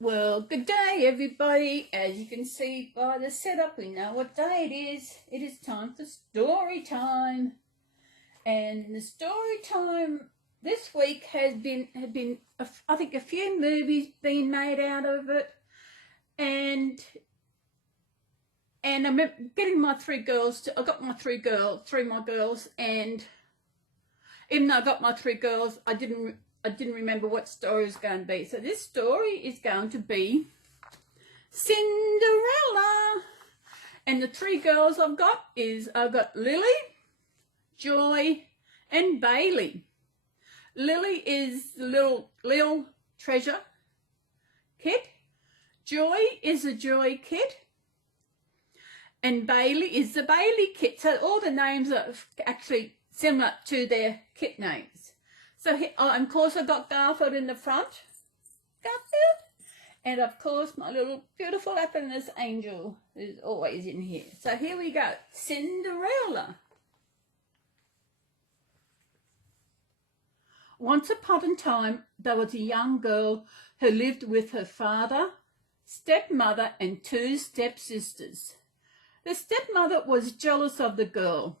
Well, good day, everybody. As you can see by the setup, we know what day it is. It is time for story time. And the story time this week have been I think a few movies being made out of it. And I'm getting my three girls I got my three of my girls, and even though I got my three girls, I didn't remember what story was going to be. So this story is going to be Cinderella. And the three girls I've got Lily, Joy, and Bailey. Lily is the little treasure kit. Joy is a joy kit. And Bailey is the Bailey kit. So all the names are actually similar to their kit names. So, of course, I've got Garfield in the front. Garfield. And, of course, my little beautiful happiness angel is always in here. So here we go. Cinderella. Once upon a time, there was a young girl who lived with her father, stepmother, and two stepsisters. The stepmother was jealous of the girl,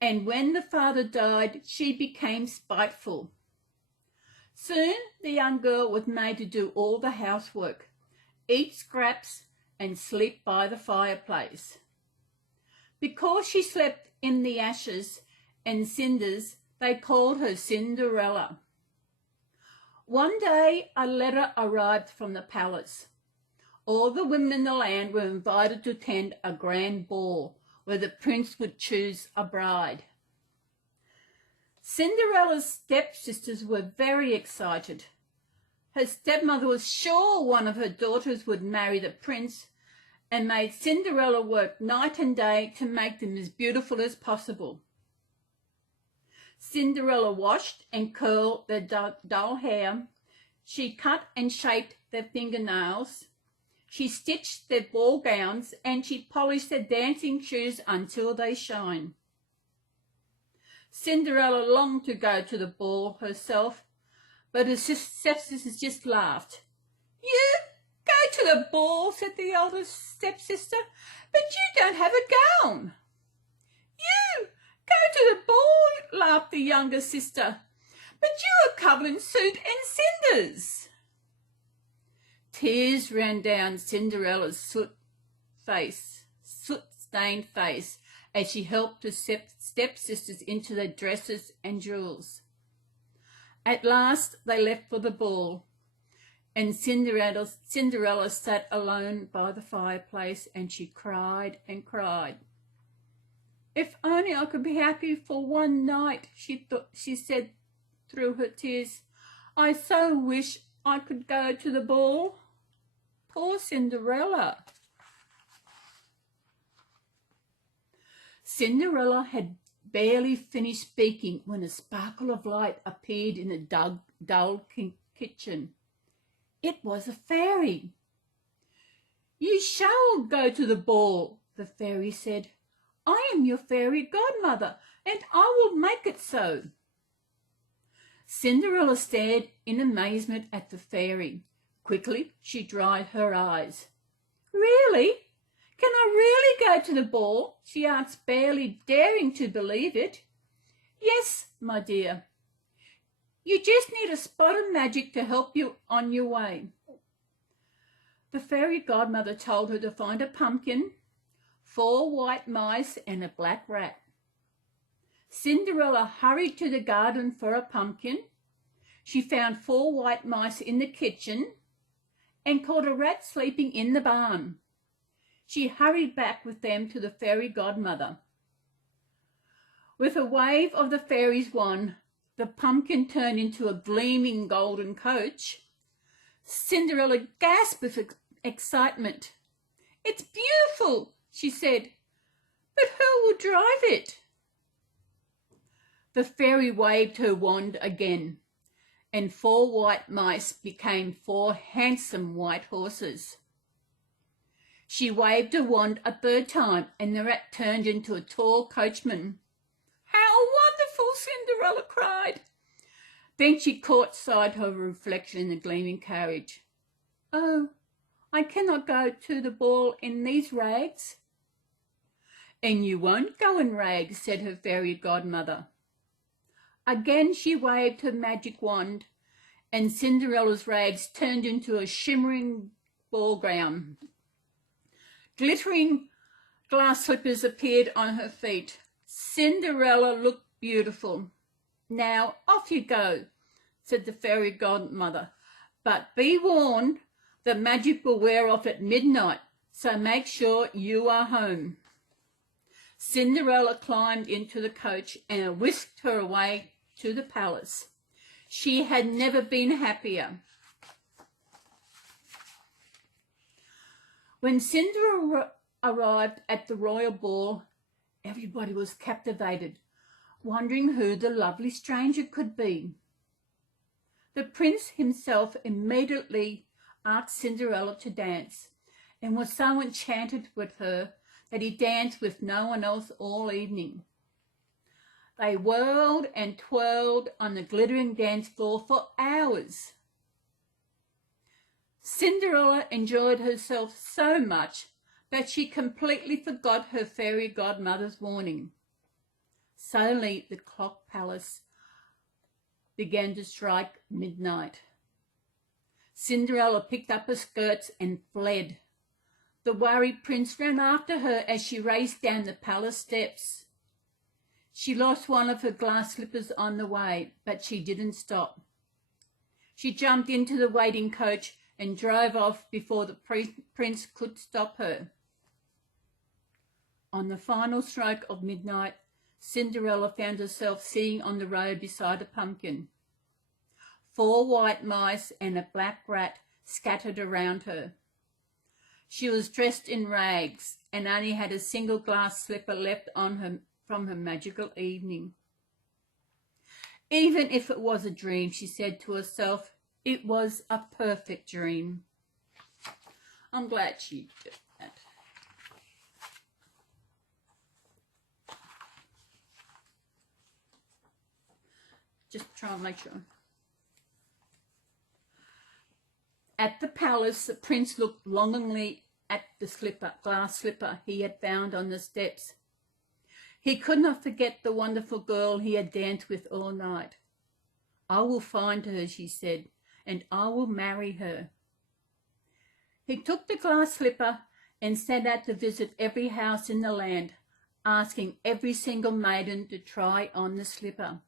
and when the father died, she became spiteful. Soon the young girl was made to do all the housework, eat scraps, and sleep by the fireplace. Because she slept in the ashes and cinders, they called her Cinderella. One day a letter arrived from the palace. All the women in the land were invited to attend a grand ball where the prince would choose a bride. Cinderella's stepsisters were very excited. Her stepmother was sure one of her daughters would marry the prince and made Cinderella work night and day to make them as beautiful as possible. Cinderella washed and curled their dull hair. She cut and shaped their fingernails. She stitched their ball gowns, and she polished their dancing shoes until they shine. Cinderella longed to go to the ball herself, but her stepsisters just laughed. "You go to the ball," said the eldest stepsister, "but you don't have a gown." "You go to the ball," laughed the younger sister, "but you are covered in soot and cinders." Tears ran down Cinderella's soot-stained face as she helped her stepsisters into their dresses and jewels. At last they left for the ball, and Cinderella sat alone by the fireplace, and she cried and cried. "If only I could be happy for one night," she said through her tears. "I so wish I could go to the ball." Poor Cinderella. Cinderella had barely finished speaking when a sparkle of light appeared in the dull kitchen. It was a fairy. "You shall go to the ball," the fairy said. "I am your fairy godmother, and I will make it so." Cinderella stared in amazement at the fairy. Quickly she dried her eyes. "Really? Can I really go to the ball?" she asked, barely daring to believe it. "Yes, my dear. You just need a spot of magic to help you on your way." The fairy godmother told her to find a pumpkin, 4 white mice, and a black rat. Cinderella hurried to the garden for a pumpkin. She found 4 white mice in the kitchen and caught a rat sleeping in the barn. She hurried back with them to the fairy godmother. With a wave of the fairy's wand, the pumpkin turned into a gleaming golden coach. Cinderella gasped with excitement. "It's beautiful," she said, "but who will drive it?" The fairy waved her wand again, and 4 white mice became 4 handsome white horses. She waved her wand a third time, and the rat turned into a tall coachman. "How Cinderella cried. Then she caught sight of her reflection in the gleaming carriage. Oh, I cannot go to the ball in these rags. And you won't go in rags, said her fairy godmother. Again she waved her magic wand, and Cinderella's rags turned into a shimmering ball gown. Glittering glass slippers appeared on her feet. Cinderella looked beautiful. Now off you go, said the fairy godmother, but be warned, the magic will wear off at midnight, so make sure you are home. Cinderella climbed into the coach and whisked her away to the palace. She had never been happier. When Cinderella arrived at the royal ball, everybody was captivated, wondering who the lovely stranger could be. The prince himself immediately asked Cinderella to dance, and was so enchanted with her that he danced with no one else all evening. They whirled and twirled on the glittering dance floor for hours. Cinderella enjoyed herself so much that she completely forgot her fairy godmother's warning. Slowly the clock palace began to strike midnight. Cinderella picked up her skirts and fled. The worried prince ran after her as she raced down the palace steps. She lost one of her glass slippers on the way, but she didn't stop. She jumped into the waiting coach and drove off before the prince could stop her. On the final stroke of midnight, Cinderella found herself sitting on the road beside a pumpkin. 4 white mice and a black rat scattered around her. She was dressed in rags and only had a single glass slipper left on her from her magical evening. Even if it was a dream, she said to herself, it was a perfect dream. I'm glad she did that. Just try and make sure. At the palace, the prince looked longingly at the glass slipper he had found on the steps. He could not forget the wonderful girl he had danced with all night. I will find her, she said, and I will marry her. He took the glass slipper and set out to visit every house in the land, asking every single maiden to try on the slipper.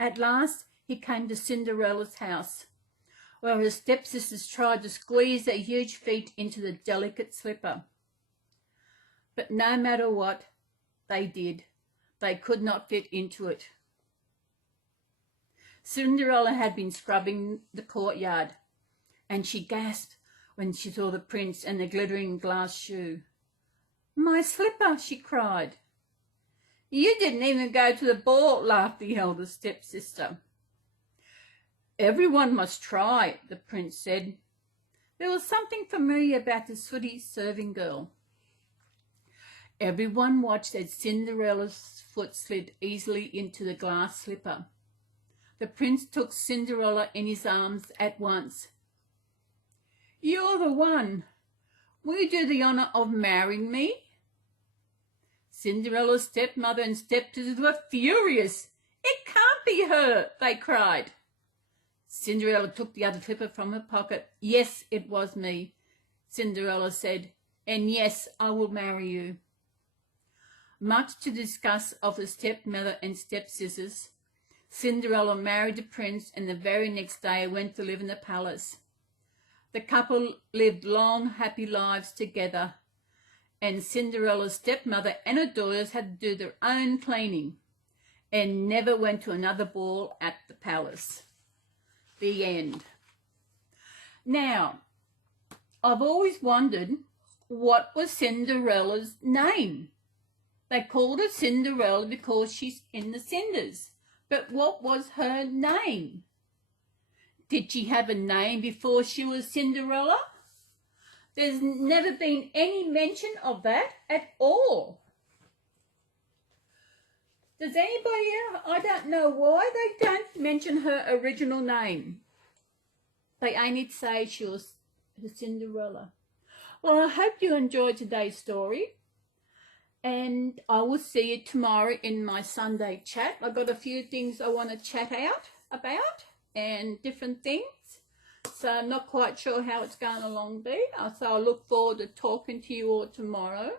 At last, he came to Cinderella's house, where her stepsisters tried to squeeze their huge feet into the delicate slipper. But no matter what they did, they could not fit into it. Cinderella had been scrubbing the courtyard, and she gasped when she saw the prince and the glittering glass shoe. "My slipper," she cried. "You didn't even go to the ball," laughed the elder stepsister. "Everyone must try," the prince said. There was something familiar about the sooty serving girl. Everyone watched as Cinderella's foot slid easily into the glass slipper. The prince took Cinderella in his arms at once. "You're the one. Will you do the honour of marrying me?" Cinderella's stepmother and stepsisters were furious. "It can't be her," they cried. Cinderella took the other slipper from her pocket. "Yes, it was me," Cinderella said, "and yes, I will marry you." Much to the disgust of her stepmother and stepsisters, Cinderella married the prince, and the very next day went to live in the palace. The couple lived long, happy lives together, and Cinderella's stepmother and her daughters had to do their own cleaning and never went to another ball at the palace. The end. Now, I've always wondered, what was Cinderella's name? They called her Cinderella because she's in the cinders. But what was her name? Did she have a name before she was Cinderella? There's never been any mention of that at all. Does anybody else? I don't know why they don't mention her original name. They only say she was Cinderella. Well, I hope you enjoyed today's story. And I will see you tomorrow in my Sunday chat. I've got a few things I want to chat about and different things. So I'm not quite sure how it's going along there. So I look forward to talking to you all tomorrow.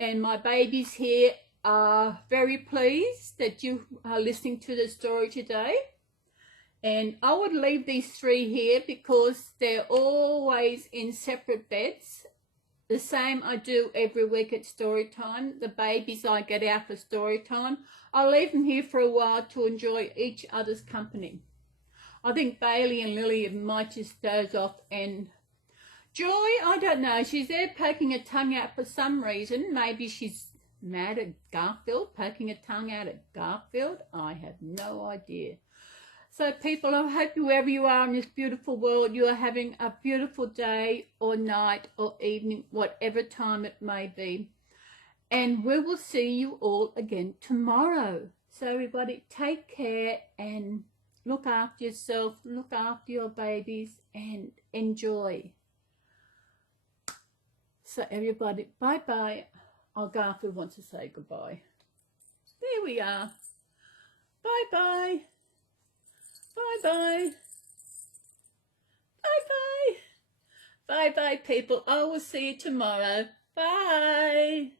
And my babies here are very pleased that you are listening to the story today. And I would leave these three here because they're always in separate beds. The same I do every week at story time. The babies I get out for story time. I'll leave them here for a while to enjoy each other's company. I think Bailey and Lily might just doze off, and Joy, I don't know, she's there poking her tongue out for some reason. Maybe she's mad at Garfield, poking her tongue out at Garfield. I have no idea. So people, I hope wherever you are in this beautiful world, you are having a beautiful day or night or evening, whatever time it may be. And we will see you all again tomorrow. So everybody, take care and look after yourself, look after your babies, and enjoy. So everybody, bye-bye. Oh, Garfield wants to say goodbye. There we are. Bye-bye. Bye-bye. Bye-bye. Bye-bye, people. I will see you tomorrow. Bye.